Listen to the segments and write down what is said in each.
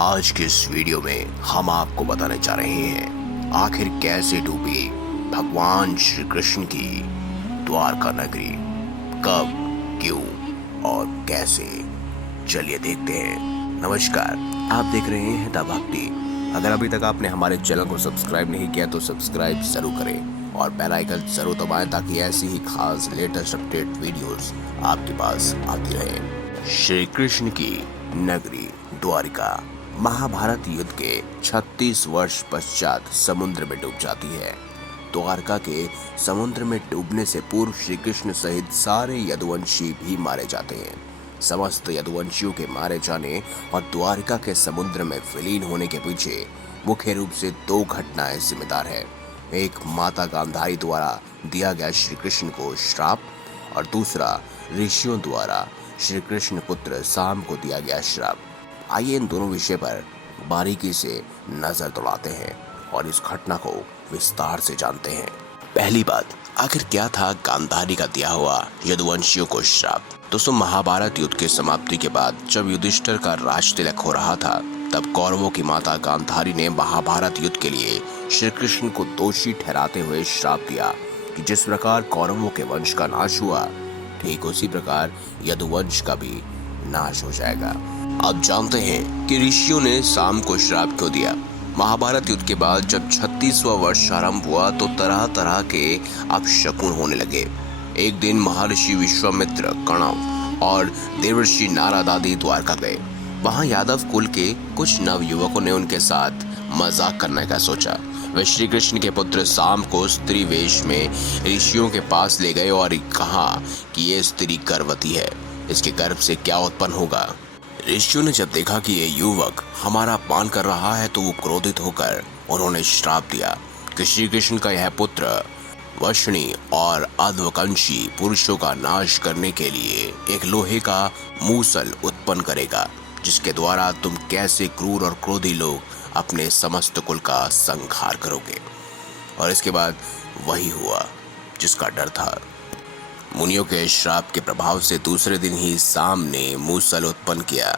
आज के इस वीडियो में हम आपको बताने जा रहे हैं आखिर कैसे डूबी भगवान श्री कृष्ण की द्वारका नगरी, कब, क्यों और कैसे। चलिए देखते हैं। नमस्कार, आप देख रहे हैं द भक्ति। अगर अभी तक आपने हमारे चैनल को सब्सक्राइब नहीं किया तो सब्सक्राइब जरूर करें और बेल आइकन जरूर दबाएं ताकि ऐसी ही खास लेटेस्ट अपडेट वीडियोस आपके पास आती रहे। श्री कृष्ण की नगरी द्वारिका महाभारत युद्ध के 36 वर्ष पश्चात समुद्र में डूब जाती है। द्वारका के समुद्र में डूबने से पूर्व श्री कृष्ण सहित सारे यदुवंशी भी मारे जाते हैं। समस्त यदुवंशियों के मारे जाने और द्वारका के समुद्र में विलीन होने के पीछे मुख्य रूप से दो घटनाएं जिम्मेदार है। एक माता गांधारी द्वारा दिया गया श्री कृष्ण को श्राप और दूसरा ऋषियों द्वारा श्री कृष्ण पुत्र साम को दिया गया श्राप। आइए इन दोनों विषय पर बारीकी से नजर दौड़ाते हैं और इस घटना को विस्तार से जानते हैं। पहली बात, आखिर क्या था गांधारी का दिया हुआ यदुवंशियों को श्राप। दोस्तों, महाभारत युद्ध की समाप्ति के बाद जब युधिष्ठिर का राज तिलक हो रहा था, तब कौरवों की माता गांधारी ने महाभारत युद्ध के लिए श्री कृष्ण को दोषी ठहराते हुए श्राप दिया कि जिस प्रकार कौरवों के वंश का नाश हुआ, ठीक उसी प्रकार यदुवंश का भी नाश हो जाएगा। अब जानते हैं कि ऋषियों ने साम को श्राप क्यों दिया। महाभारत युद्ध के बाद जब 36वां वर्ष आरंभ हुआ तो तरह तरह के अपशकुन होने लगे। एक दिन महर्षि विश्वामित्र, कणव और देवर्षि नारद आदि द्वारका गए। वहां यादव कुल के कुछ नव युवकों ने उनके साथ मजाक करने का सोचा। वे श्री कृष्ण के पुत्र साम को स्त्री वेश में ऋषियों के पास ले गए और कहा कि ये स्त्री गर्भवती है, इसके गर्भ से क्या उत्पन्न होगा। ऋषियों ने जब देखा कि ये युवक हमारा अपमान कर रहा है तो वो क्रोधित होकर उन्होंने श्राप दिया कि श्री कृष्ण का यह पुत्र वशनी और अध्वकंशी पुरुषों का नाश करने के लिए एक लोहे का मूसल उत्पन्न करेगा, जिसके द्वारा तुम कैसे क्रूर और क्रोधी लोग अपने समस्त कुल का संहार करोगे। और इसके बाद वही हुआ जिसका डर था। मुनियों के श्राप के प्रभाव से दूसरे दिन ही साम ने मूसल उत्पन्न किया।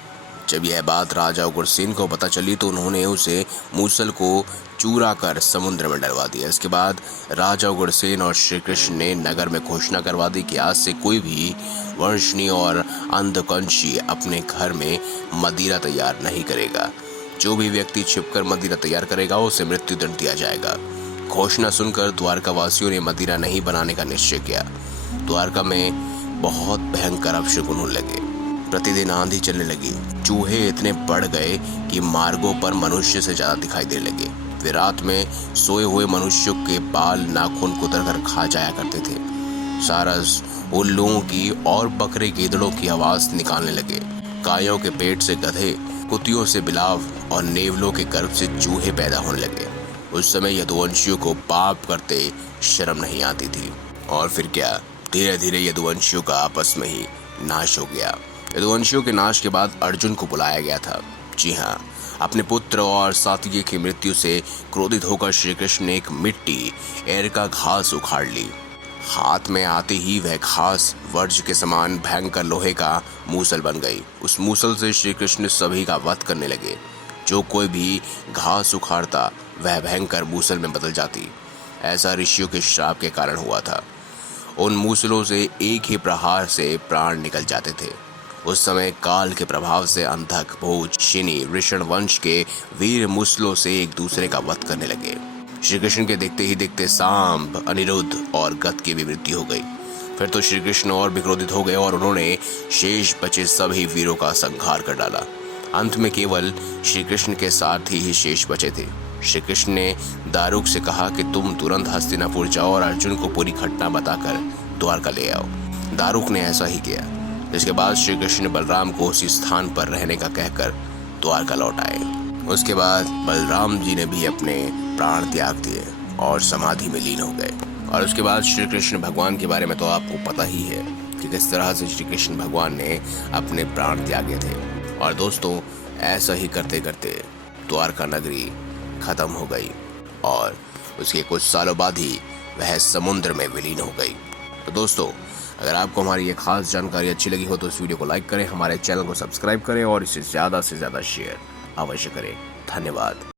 जब यह बात राजा उग्रसेन को पता चली तो उन्होंने उसे मूसल को चूरा कर समुद्र में डलवा दिया। इसके बाद राजा उग्रसेन और श्री कृष्ण ने नगर में घोषणा करवा दी कि आज से कोई भी वंशनी और अंधकंशी अपने घर में मदिरा तैयार नहीं करेगा। जो भी व्यक्ति छिपकर मदिरा तैयार करेगा उसे मृत्यु दंड दिया जाएगा। घोषणा सुनकर द्वारका वासियों ने मदिरा नहीं बनाने का निश्चय किया। द्वारका में बहुत भयंकर अपशकुन होने लगे। प्रतिदिन आंधी चलने लगी। चूहे इतने बढ़ गए कि मार्गों पर मनुष्य से ज्यादा दिखाई देने लगे। वे रात में सोए हुए मनुष्यों के बाल नाखून कुतर कर खा जाया करते थे। सारस उल्लुओं की और बकरे गीदड़ों की आवाज निकालने लगे। गायों के पेट से गधे, कुतियों से बिलाव और नेवलों के गर्भ से चूहे पैदा होने लगे। उस समय यदुवंशियों को पाप करते शर्म नहीं आती थी। और फिर क्या, धीरे धीरे यदुवंशियों का आपस में ही नाश हो गया। यदुवंशियों के नाश के बाद अर्जुन को बुलाया गया था। जी हाँ, अपने पुत्र और साथी की मृत्यु से क्रोधित होकर श्री कृष्ण ने एक मिट्टी एर का घास उखाड़ ली। हाथ में आते ही वह घास वज्र के समान भयंकर लोहे का मूसल बन गई। उस मूसल से श्री कृष्ण सभी का वध करने लगे। जो कोई भी घास उखाड़ता वह भयंकर मूसल में बदल जाती। ऐसा ऋषियों के श्राप के कारण हुआ था। उन मूसलों से एक ही प्रहार से प्राण निकल जाते थे। उस समय काल के प्रभाव से अंधक, भोज, शिनी, वृषण वंश के वीर मूसलों से एक दूसरे का वध करने लगे। श्री कृष्ण के देखते ही देखते सांब, अनिरुद्ध और गद की भी मृत्यु हो गई। फिर तो श्री कृष्ण और भी क्रोधित हो गए और उन्होंने शेष बचे सभी वीरों का संहार कर डाला। अंत में केवल श्री कृष्ण के साथ ही शेष बचे थे। श्री कृष्ण ने दारुक से कहा कि तुम तुरंत हस्तिनापुर जाओ और अर्जुन को पूरी घटना बताकर द्वारका ले आओ। दारुक ने ऐसा ही किया। इसके बाद श्री कृष्ण ने बलराम को उसी स्थान पर रहने का कहकर द्वारका लौट आए। उसके बाद बलराम जी ने भी अपने प्राण त्याग दिए और समाधि में लीन हो गए। और उसके बाद श्री कृष्ण भगवान के बारे में तो आपको पता ही है कि किस तरह से श्री कृष्ण भगवान ने अपने प्राण त्यागे थे। और दोस्तों, ऐसा ही करते करते द्वारका नगरी खत्म हो गई और उसके कुछ सालों बाद ही वह समुद्र में विलीन हो गई। तो दोस्तों, अगर आपको हमारी ये खास जानकारी अच्छी लगी हो तो इस वीडियो को लाइक करें, हमारे चैनल को सब्सक्राइब करें और इसे ज़्यादा से ज़्यादा शेयर अवश्य करें। धन्यवाद।